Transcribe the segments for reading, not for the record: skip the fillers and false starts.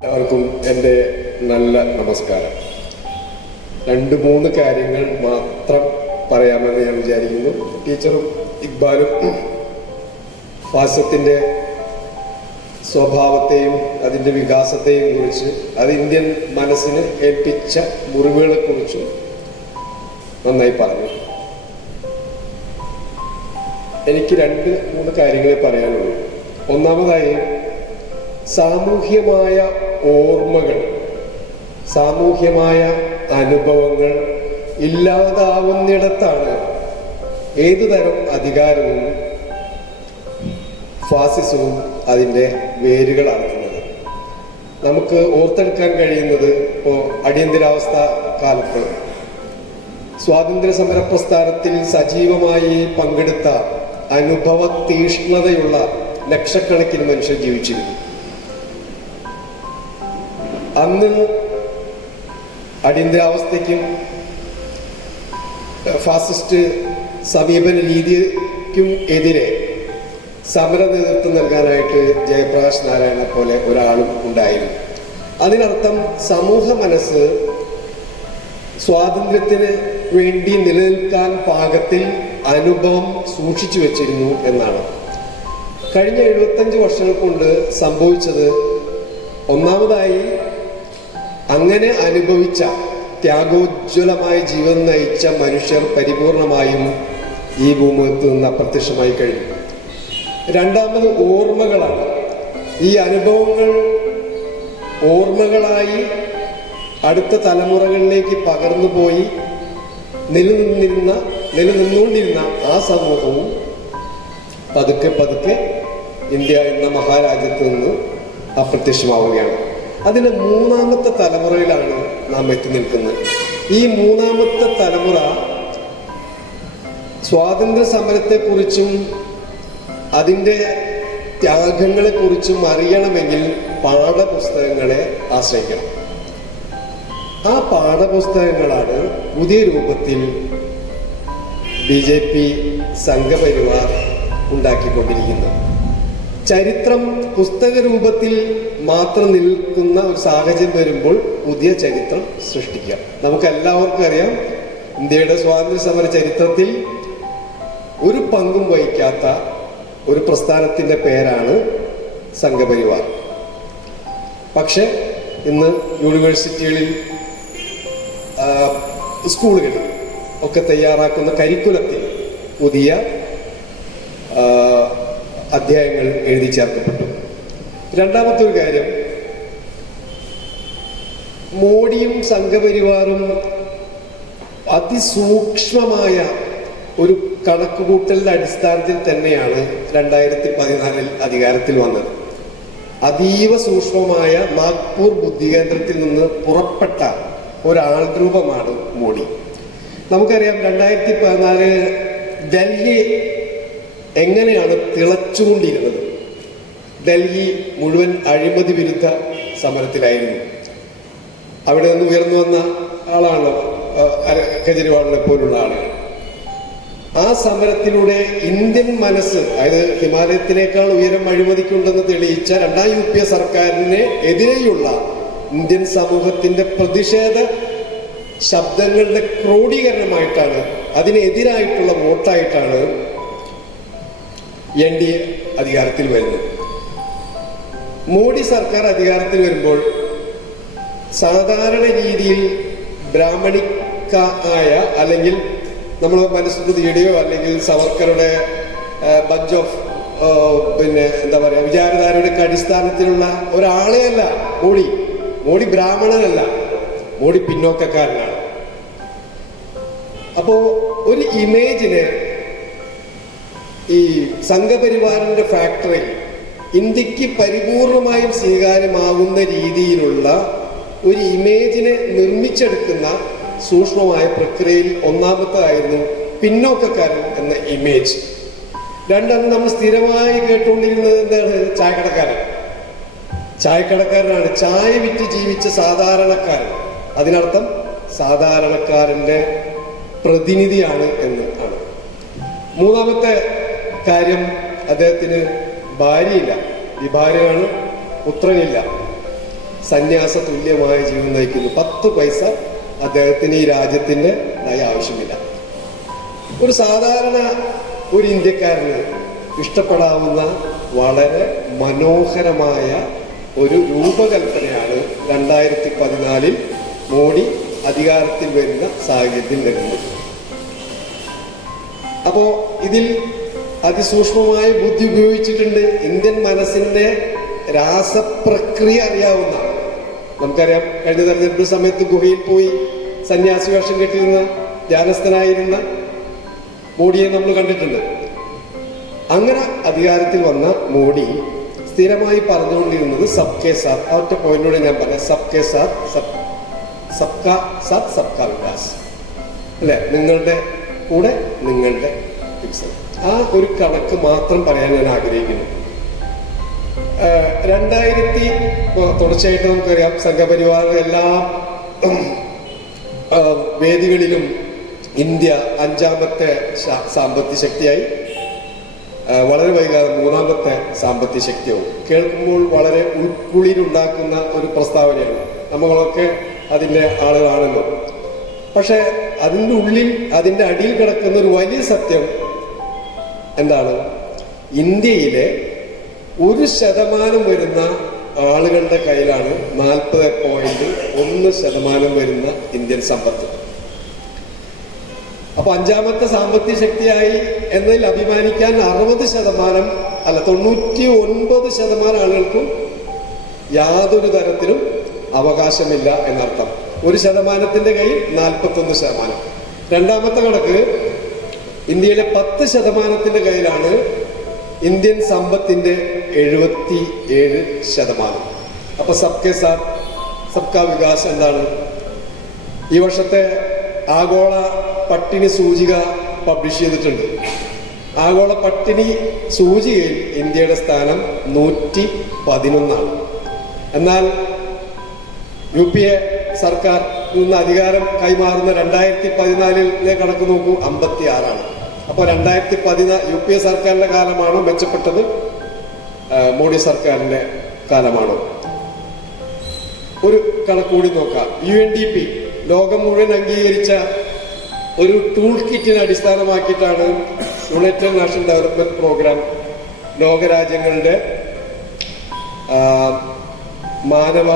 എല്ലാവർക്കും എൻ്റെ നല്ല നമസ്കാരം. 2-3 കാര്യങ്ങൾ മാത്രം പറയാമെന്ന് ഞാൻ വിചാരിക്കുന്നു. ടീച്ചറും ഇക്ബാലും ഫാസിസത്തിൻ്റെ സ്വഭാവത്തെയും അതിൻ്റെ വികാസത്തെയും കുറിച്ച്, അത് ഇന്ത്യൻ മനസ്സിന് ഏൽപ്പിച്ച മുറിവുകളെക്കുറിച്ചും നന്നായി പറഞ്ഞു. എനിക്ക് 2-3 കാര്യങ്ങളെ പറയാനുള്ളൂ. ഒന്നാമതായി, സാമൂഹ്യമായ ഓർമ്മകൾ, സാമൂഹ്യമായ അനുഭവങ്ങൾ ഇല്ലാതാവുന്നിടത്താണ് ഏതുതരം അധികാരവും ഫാസിസവും അതിൻ്റെ വേരുകളാക്കുന്നത്. നമുക്ക് ഓർത്തെടുക്കാൻ കഴിയുന്നത്, ഇപ്പോൾ അടിയന്തരാവസ്ഥ കാലത്ത് സ്വാതന്ത്ര്യ സമര പ്രസ്ഥാനത്തിൽ സജീവമായി പങ്കെടുത്ത അനുഭവ തീഷ്ണതയുള്ള ലക്ഷക്കണക്കിന് മനുഷ്യർ ജീവിച്ചിരുന്നു. അന്ന് അടിയന്തരാവസ്ഥയ്ക്കും ഫാസിസ്റ്റ് സമീപന രീതിക്കും എതിരെ സമര നേതൃത്വം നൽകാനായിട്ട് ജയപ്രകാശ് നാരായണനെ പോലെ ഒരാളും ഉണ്ടായിരുന്നു. അതിനർത്ഥം സമൂഹ മനസ്സ് സ്വാതന്ത്ര്യത്തിന് വേണ്ടി നിലനിൽക്കാൻ പാകത്തിൽ അനുഭവം സൂക്ഷിച്ചു വെച്ചിരുന്നു എന്നാണ്. കഴിഞ്ഞ 75 വർഷങ്ങൾ കൊണ്ട് സംഭവിച്ചത്, ഒന്നാമതായി, അങ്ങനെ അനുഭവിച്ച ത്യാഗോജ്വലമായ ജീവിതം നയിച്ച മനുഷ്യർ പരിപൂർണമായും ഈ ഭൂമുഖത്ത് നിന്ന് അപ്രത്യക്ഷമായി കഴിഞ്ഞു. രണ്ടാമത്, ഓർമ്മകളാണ്. ഈ അനുഭവങ്ങൾ ഓർമ്മകളായി അടുത്ത തലമുറകളിലേക്ക് പകർന്നുപോയി നിലനിന്നുകൊണ്ടിരുന്ന ആ സമൂഹവും പതുക്കെ പതുക്കെ ഇന്ത്യ എന്ന മഹാരാജ്യത്ത് നിന്ന് അപ്രത്യക്ഷമാവുകയാണ്. അതിൻ്റെ 3ാമത്തെ തലമുറയിലാണ് നാം എത്തി നിൽക്കുന്നത്. ഈ 3ാമത്തെ തലമുറ സ്വാതന്ത്ര്യ സമരത്തെക്കുറിച്ചും അതിൻ്റെ ത്യാഗങ്ങളെക്കുറിച്ചും അറിയണമെങ്കിൽ പാഠപുസ്തകങ്ങളെ ആശ്രയിക്കണം. ആ പാഠപുസ്തകങ്ങളാണ് പുതിയ രൂപത്തിൽ BJP സംഘപരിവാർ ഉണ്ടാക്കിക്കൊണ്ടിരിക്കുന്നത്. ചരിത്രം പുസ്തക രൂപത്തിൽ മാത്രം നിൽക്കുന്ന ഒരു സാഹചര്യം വരുമ്പോൾ പുതിയ ചരിത്രം സൃഷ്ടിക്കുക. നമുക്കെല്ലാവർക്കും അറിയാം, ഇന്ത്യയുടെ സ്വാതന്ത്ര്യ സമര ചരിത്രത്തിൽ ഒരു പങ്കും വഹിക്കാത്ത ഒരു പ്രസ്ഥാനത്തിൻ്റെ പേരാണ് സംഘപരിവാർ. പക്ഷെ ഇന്ന് യൂണിവേഴ്സിറ്റികളിൽ, സ്കൂളുകളിൽ ഒക്കെ തയ്യാറാക്കുന്ന കരിക്കുലത്തിൽ പുതിയ അധ്യായങ്ങൾ എഴുതി ചേർക്കപ്പെട്ടു. രണ്ടാമത്തെ ഒരു കാര്യം, മോഡിയും സംഘപരിവാറും അതിസൂക്ഷ്മമായ ഒരു കണക്കുകൂട്ടലിന്റെ അടിസ്ഥാനത്തിൽ തന്നെയാണ് 2014 അധികാരത്തിൽ വന്നത്. അതീവ സൂക്ഷ്മമായ നാഗ്പൂർ ബുദ്ധികേന്ദ്രത്തിൽ നിന്ന് പുറപ്പെട്ട ഒരാൾ രൂപമാണ് മോഡി. നമുക്കറിയാം, 2014 ഡൽഹി എങ്ങനെയാണ് തിളച്ചുകൊണ്ടിരുന്നത്. ഡൽഹി മുഴുവൻ അഴിമതി വിരുദ്ധ സമരത്തിലായിരുന്നു. അവിടെ നിന്ന് ഉയർന്നു വന്ന ആളാണല്ലോ കെജ്രിവാളിനെ പോലുള്ള ആളുകൾ. ആ സമരത്തിലൂടെ ഇന്ത്യൻ മനസ്സ്, അതായത് ഹിമാലയത്തിനേക്കാൾ ഉയരം അഴിമതിക്കുണ്ടെന്ന് തെളിയിച്ച 2ാം UPA സർക്കാരിന് എതിരെയുള്ള ഇന്ത്യൻ സമൂഹത്തിന്റെ പ്രതിഷേധ ശബ്ദങ്ങളുടെ ക്രോഡീകരണമായിട്ടാണ്, അതിനെതിരായിട്ടുള്ള വോട്ടായിട്ടാണ് NDA അധികാരത്തിൽ വരുന്നത്. മോഡി സർക്കാർ അധികാരത്തിൽ വരുമ്പോൾ സാധാരണ രീതിയിൽ ബ്രാഹ്മണിക്കായ, അല്ലെങ്കിൽ നമ്മൾ മനുസ്മൃതിയുടെയോ അല്ലെങ്കിൽ സവർക്കറുടെ ബഞ്ച് ഓഫ് എന്താ പറയുക, വിചാരധാരയുടെ അടിസ്ഥാനത്തിലുള്ള ഒരാളെ അല്ല മോഡി. മോഡി ബ്രാഹ്മണനല്ല, മോഡി പിന്നോക്കക്കാരനാണ്. അപ്പോ ഒരു ഇമേജിന് ഈ സംഘപരിവാറിന്റെ ഫാക്ടറി ഇന്ത്യക്ക് പരിപൂർണമായും സ്വീകാര്യമാകുന്ന രീതിയിലുള്ള ഒരു ഇമേജിനെ നിർമ്മിച്ചെടുക്കുന്ന സൂക്ഷ്മമായ പ്രക്രിയയിൽ ഒന്നാമത്തേതായിരുന്നു പിന്നോക്കക്കാരൻ എന്ന ഇമേജ്. രണ്ടാമത് നമ്മൾ സ്ഥിരമായി കേട്ടുകൊണ്ടിരുന്നത് എന്താണ്? ചായക്കടക്കാരനാണ്. ചായ വിറ്റ് ജീവിച്ച സാധാരണക്കാരൻ. അതിനർത്ഥം സാധാരണക്കാരന്റെ പ്രതിനിധിയാണ് എന്ന് ആണ്. 3ാമത്തെ കാര്യം, അദ്ദേഹത്തിന് ഭാര്യയില്ല, വിഭാര്യമാണ്, പുത്രനില്ല. സന്യാസ തുല്യമായ ജീവിതം നയിക്കുന്നു. 10 പൈസ അദ്ദേഹത്തിന് ഈ രാജ്യത്തിൻ്റെ ആവശ്യമില്ല. ഒരു സാധാരണ ഒരു ഇന്ത്യക്കാരന് ഇഷ്ടപ്പെടാവുന്ന വളരെ മനോഹരമായ ഒരു രൂപകൽപ്പനയാണ് 2014 മോഡി അധികാരത്തിൽ വരുന്ന സാഹചര്യത്തിൽ വരുന്നത്. അപ്പോ ഇതിൽ അതിസൂക്ഷ്മമായ ബുദ്ധി ഉപയോഗിച്ചിട്ടുണ്ട്. ഇന്ത്യൻ മനസ്സിന്റെ രാസപ്രക്രിയ അറിയാവുന്ന, നമുക്കറിയാം, കഴിഞ്ഞ തെരഞ്ഞെടുപ്പ് സമയത്ത് ഗുഹയിൽ പോയി സന്യാസി വേഷം കെട്ടിയിരുന്ന ധ്യാനസ്ഥനായിരുന്ന മോഡിയെ നമ്മൾ കണ്ടിട്ടുണ്ട്. അങ്ങനെ അധികാരത്തിൽ വന്ന മോഡി സ്ഥിരമായി പറഞ്ഞുകൊണ്ടിരുന്നത് സബ്കെ സാത്ത്. ആ ഒറ്റ പോയിന്റിലൂടെ ഞാൻ പറയാം, സബ്കെ സാത്ത്, സബ്കാ സാത്ത് സബ്കാ വികാസ്, അല്ലെ? നിങ്ങളുടെ കൂടെ നിങ്ങളുടെ വികസനം. ആ ഒരു കണക്ക് മാത്രം പറയാൻ ഞാൻ ആഗ്രഹിക്കുന്നു. 2000 തുടർച്ചയായിട്ട് നമുക്കറിയാം, സംഘപരിവാർ എല്ലാ വേദികളിലും ഇന്ത്യ 5ാമത്തെ സാമ്പത്തിക ശക്തിയായി, വളരെ വൈകാതെ 3ാമത്തെ സാമ്പത്തിക ശക്തിയാവും. കേൾക്കുമ്പോൾ വളരെ ഉൾക്കുളിരുണ്ടാക്കുന്ന ഒരു പ്രസ്താവനയാണ്. നമ്മളൊക്കെ അതിൻ്റെ ആളുകളാണല്ലോ. പക്ഷെ അതിൻ്റെ ഉള്ളിൽ, അതിൻ്റെ അടിയിൽ കിടക്കുന്ന ഒരു വലിയ സത്യം എന്താണ്? ഇന്ത്യയിലെ 1% വരുന്ന ആളുകളുടെ കയ്യിലാണ് 40.1% വരുന്ന ഇന്ത്യൻ സമ്പത്ത്. അപ്പൊ 5ാമത്തെ സാമ്പത്തിക ശക്തിയായി എന്നതിൽ അഭിമാനിക്കാൻ 60% അല്ല 99% ആളുകൾക്കും യാതൊരു തരത്തിലും അവകാശമില്ല എന്നർത്ഥം. 1%ന്റെ കയ്യിൽ 41%. രണ്ടാമത്തെ കണക്ക്, ഇന്ത്യയിലെ 10%ന്റെ കയ്യിലാണ് ഇന്ത്യൻ സമ്പത്തിന്റെ 77%. അപ്പൊ സബ്കെ സാത്ത് സബ്കാ വികാസ് എന്താണ്? ഈ വർഷത്തെ ആഗോള പട്ടിണി സൂചിക പബ്ലിഷ് ചെയ്തിട്ടുണ്ട്. ആഗോള പട്ടിണി സൂചികയിൽ ഇന്ത്യയുടെ സ്ഥാനം 111. എന്നാൽ UPA സർക്കാർ നിന്ന് അധികാരം കൈമാറുന്ന 2014 കണക്ക് നോക്കൂ, 56. അപ്പോൾ 2014 UPA സർക്കാരിന്റെ കാലമാണോ മെച്ചപ്പെട്ടത്, മോഡി സർക്കാരിന്റെ കാലമാണോ? ഒരു കണക്ക് കൂടി നോക്കാം. UNDP ലോകം മുഴുവൻ അംഗീകരിച്ച ഒരു ടൂൾ കിറ്റിനെ അടിസ്ഥാനമാക്കിയിട്ടാണ് യുണൈറ്റഡ് നാഷൻ ഡെവലപ്മെന്റ് പ്രോഗ്രാം ലോകരാജ്യങ്ങളുടെ മാനവ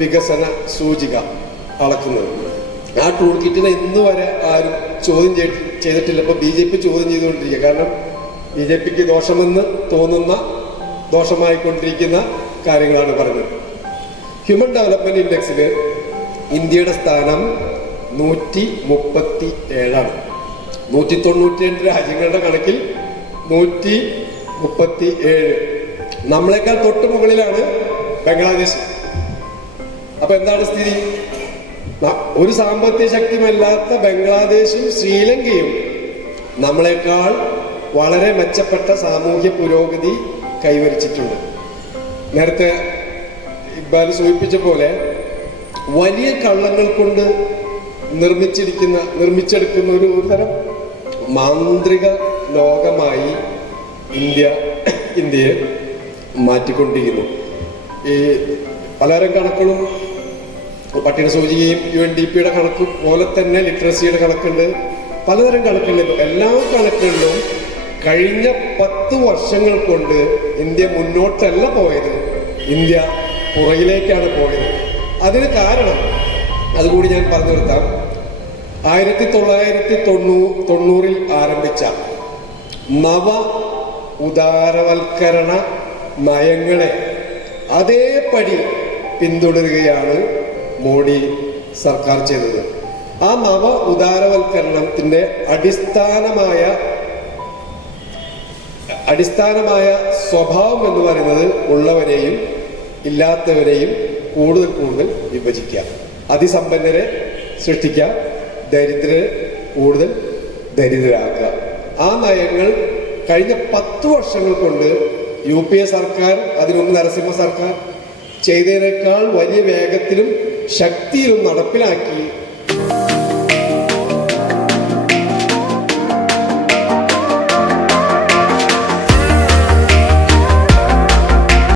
വികസന സൂചിക അളക്കുന്നത്. ആ ടൂൾ കിറ്റിനെ ഇന്ന് വരെ ആരും ചോദ്യം ചെയ്തിട്ടില്ല. ഇപ്പൊ BJP ചോദ്യം ചെയ്തുകൊണ്ടിരിക്കുക. കാരണം BJPക്ക് ദോഷമെന്ന് തോന്നുന്ന, ദോഷമായിക്കൊണ്ടിരിക്കുന്ന കാര്യങ്ങളാണ് പറഞ്ഞത്. ഹ്യൂമൻ ഡെവലപ്മെന്റ് ഇൻഡെക്സിൽ ഇന്ത്യയുടെ സ്ഥാനം 137. 192 രാജ്യങ്ങളുടെ കണക്കിൽ 137. നമ്മളെക്കാൾ തൊട്ട് മുകളിലാണ് ബംഗ്ലാദേശ്. അപ്പൊ എന്താണ് സ്ഥിതി? ഒരു സാമ്പത്തിക ശക്തിയല്ലാത്ത ബംഗ്ലാദേശും ശ്രീലങ്കയും നമ്മളെക്കാൾ വളരെ മെച്ചപ്പെട്ട സാമൂഹ്യ പുരോഗതി കൈവരിച്ചിട്ടുണ്ട്. നേരത്തെ ഇക്ബാൽ സൂചിപ്പിച്ച പോലെ വലിയ കള്ളങ്ങൾ കൊണ്ട് നിർമ്മിച്ചെടുക്കുന്ന ഒരു തരം മാന്ത്രിക ലോകമായി ഇന്ത്യയെ മാറ്റിക്കൊണ്ടിരിക്കുന്നു. ഈ പലതരം കണക്കുകളും, പട്ടിണ സൂചികയും UNDPയുടെ കണക്ക് പോലെ തന്നെ ലിറ്ററസിയുടെ കണക്കുണ്ട്, പലതരം കണക്കുണ്ട്. എല്ലാ കണക്കുകളിലും കഴിഞ്ഞ 10 വർഷങ്ങൾ കൊണ്ട് ഇന്ത്യ മുന്നോട്ടല്ല പോയത്, ഇന്ത്യ പുറകിലേക്കാണ് പോയത്. അതിന് കാരണം അതുകൂടി ഞാൻ പറഞ്ഞു നിർത്താം. 1990 ആരംഭിച്ച നവ ഉദാരവൽക്കരണ നയങ്ങളെ അതേപടി പിന്തുടരുകയാണ് മോഡി സർക്കാർ ചെയ്തത്. ആ നവ ഉദാരവൽക്കരണത്തിന്റെ അടിസ്ഥാനമായ സ്വഭാവം എന്ന് പറയുന്നത് ഉള്ളവരെയും ഇല്ലാത്തവരെയും കൂടുതൽ വിഭജിക്കുക, അതിസമ്പന്നരെ സൃഷ്ടിക്കുക, ദരിദ്രരെ കൂടുതൽ ദരിദ്രരാക്കുക. ആ നയങ്ങൾ കഴിഞ്ഞ 10 വർഷങ്ങൾ കൊണ്ട് UPA സർക്കാർ, അതിനൊന്ന് നരസിംഹ സർക്കാർ ചെയ്തതിനേക്കാൾ വലിയ വേഗത്തിലും ശക്തിയിലും നടപ്പിലാക്കി